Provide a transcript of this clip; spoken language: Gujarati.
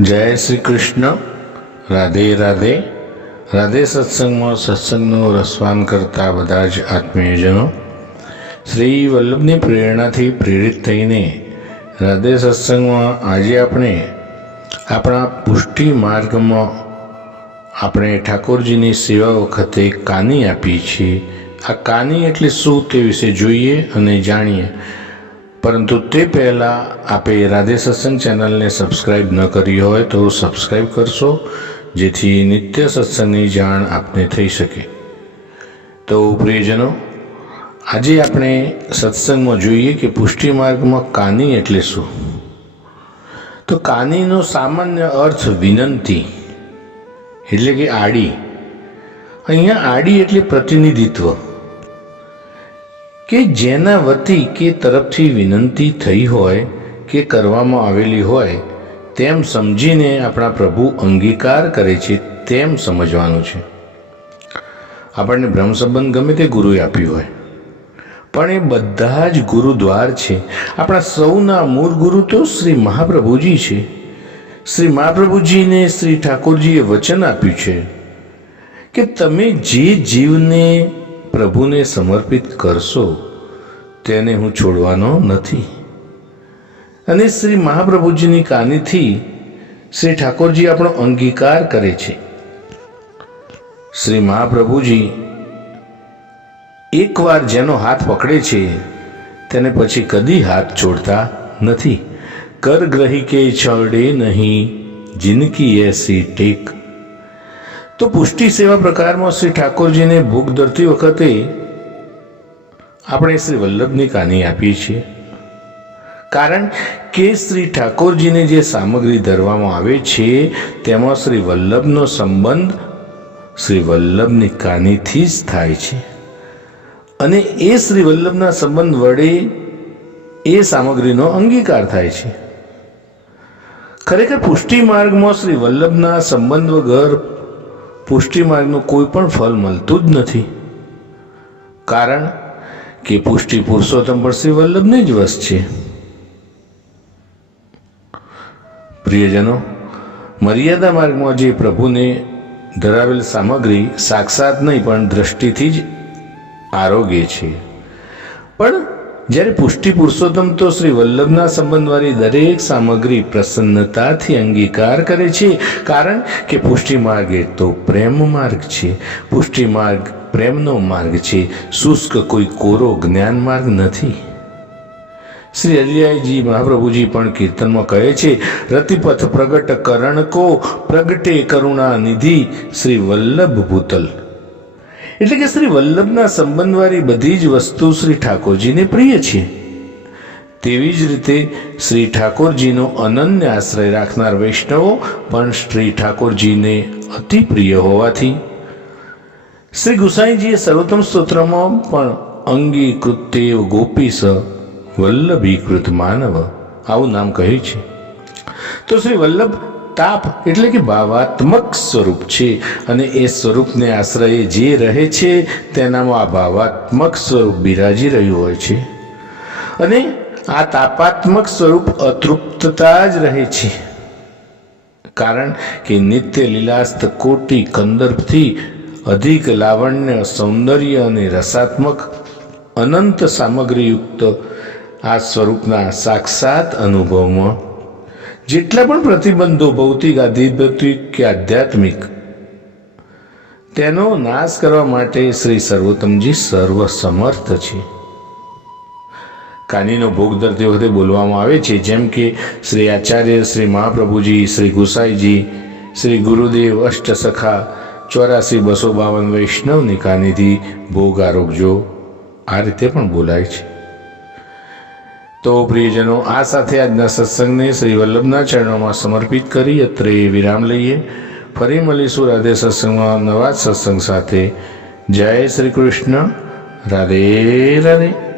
જય શ્રી કૃષ્ણ. રાધે રાધે. રાધે સત્સંગમાં સત્સંગનું રસવાન કરતા બધા જ આત્મીયજનો. શ્રી વલ્લભની પ્રેરણાથી પ્રેરિત થઈને રાધે સત્સંગમાં આજે આપણે આપણા પુષ્ટિ માર્ગમાં આપણે ઠાકોરજીની સેવા વખતે કાની આપીએ છીએ. આ કાની એટલે શું તે વિશે જોઈએ અને જાણીએ. પરંતુ તે પહેલાં આપે રાધે સત્સંગ ચેનલને સબસ્ક્રાઈબ ન કરી હોય તો સબસ્ક્રાઈબ કરશો, જેથી નિત્ય સત્સંગની જાણ આપને થઈ શકે. તો પ્રિયજનો, આજે આપણે સત્સંગમાં જોઈએ કે પુષ્ટિ માર્ગમાં કાની એટલે શું? તો કાનીનો સામાન્ય અર્થ વિનંતી, એટલે કે આડી. અહીંયા આડી એટલે પ્રતિનિધિત્વ. કે જેના વતી કે તરફથી વિનંતી થઈ હોય કે કરવામાં આવેલી હોય, તેમ સમજીને આપણા પ્રભુ અંગીકાર કરે છે, તેમ સમજવાનું છે. આપણને બ્રહ્મ સંબંધ ગમે તે ગુરુએ આપ્યું હોય. પણ એ બધા જ ગુરુદ્વાર છે. આપણા સૌના મૂળ ગુરુ તો શ્રી મહાપ્રભુજી છે. શ્રી મહાપ્રભુજીને શ્રી ઠાકોરજીએ વચન આપ્યું છે કે તમે જે જીવને પ્રભુને સમર્પિત કરશો, તેને હું છોડવાનો નથી. અને શ્રી મહાપ્રભુજીની કાનીથી શ્રી ઠાકોરજી આપણો અંગીકાર કરે છે. શ્રી મહાપ્રભુજી એકવાર જેનો હાથ પકડે છે, તેને પછી કદી હાથ છોડતા નથી. કરગ્રહી કે છોડે નહીં જિંદગી એસી ટેક તો પુષ્ટિ સેવા પ્રકારમાં શ્રી ઠાકોરજીને ભૂખ ધરતી વખતે આપણે શ્રી વલ્લભની કાની આપીએ છીએ. કારણ કે શ્રી ઠાકોરજીને જે સામગ્રી ધરવામાં આવે છે, તેમાં શ્રી વલ્લભનો સંબંધ શ્રી વલ્લભની કાનીથી જ થાય છે. અને એ શ્રી વલ્લભના સંબંધ વડે એ સામગ્રીનો અંગીકાર થાય છે. ખરેખર પુષ્ટિ માર્ગમાં શ્રી વલ્લભના સંબંધ વગર પુષ્ટિ માર્ગનું કોઈ પણ ફળ મળતું જ નથી. કારણ કે પુષ્ટિ પુરુષોત્તમ પણ શ્રી વલ્લભની જ વશ છે. પ્રિયજનો, મર્યાદા માર્ગમાં જે પ્રભુને ધરાવેલ સામગ્રી સાક્ષાત નહીં પણ દ્રષ્ટિથી જ આરોગ્ય છે. પણ જ્યારે પુષ્ટિ પુરુષોત્તમ તો શ્રી વલ્લભના સંબંધવાળી દરેક સામગ્રી પ્રસન્નતાથી અંગીકાર કરે છે. કારણ કે પુષ્ટિ માર્ગ એ તો પ્રેમ માર્ગ છે. પુષ્ટિ માર્ગ પ્રેમનો માર્ગ છે. શુષ્ક કોઈ કોરો જ્ઞાન માર્ગ નથી. શ્રી હરિયાઈજી મહાપ્રભુજી પણ કીર્તનમાં કહે છે, રતિપથ પ્રગટ કરણ કો, પ્રગટે કરુણા નિધિ શ્રી વલ્લભ ભૂતલ. એટલે કે શ્રી વલ્લભના સંબંધવાળી બધી જ વસ્તુ શ્રી ઠાકોરજીને પ્રિય છે. તેવી જ રીતે શ્રી ઠાકોરજીનો અનન્ય આશ્રય રાખનાર વૈષ્ણવો પણ શ્રી ઠાકોરજીને અતિ પ્રિય હોવાથી. શ્રી ગુસાઈજીએ સર્વોત્તમ સ્તોત્રમાં પણ અંગીકૃત્ય ગોપીસ વલ્લભીકૃત માનવ આવું નામ કહ્યું છે. તો શ્રી વલ્લભ તાપ એટલે કે ભાવાત્મક સ્વરૂપ છે. અને એ સ્વરૂપને આશ્રયે જે રહે છે, તેનામાં આ ભાવાત્મક સ્વરૂપ બિરાજી રહ્યું હોય છે. અને આ તાપાત્મક સ્વરૂપ અતૃપ્તતા જ રહે છે. કારણ કે નિત્ય લીલાસ્ત કોટી કંદર્ભથી અધિક લાવણ્ય, સૌંદર્ય અને રસાત્મક અનંત સામગ્રીયુક્ત આ સ્વરૂપના સાક્ષાત અનુભવમાં જેટલા પણ પ્રતિબંધો ભૌતિક આધ્યાત્મિક કે આધ્યાત્મિક, તેનો નાશ કરવા માટે શ્રી સર્વોત્તમજી સર્વસમર્થ છે. કાનીનો ભોગ ધરતી વખતે બોલવામાં આવે છે, જેમ કે શ્રી આચાર્ય, શ્રી મહાપ્રભુજી, શ્રી ગુસાઈજી, શ્રી ગુરુદેવ અષ્ટસખા, ચોરાસી બસો બાવન વૈષ્ણવની કાનીથી ભોગ આરોગજો આ રીતે પણ બોલાય છે. તો પ્રિયજનો, આ સાથે આજના સત્સંગને શ્રી વલ્લભના ચરણોમાં સમર્પિત કરી અત્રે વિરામ લઈએ. ફરી મળીશું રાધે સત્સંગમાં નવા સત્સંગ સાથે. જય શ્રી કૃષ્ણ. રાધે રાધે.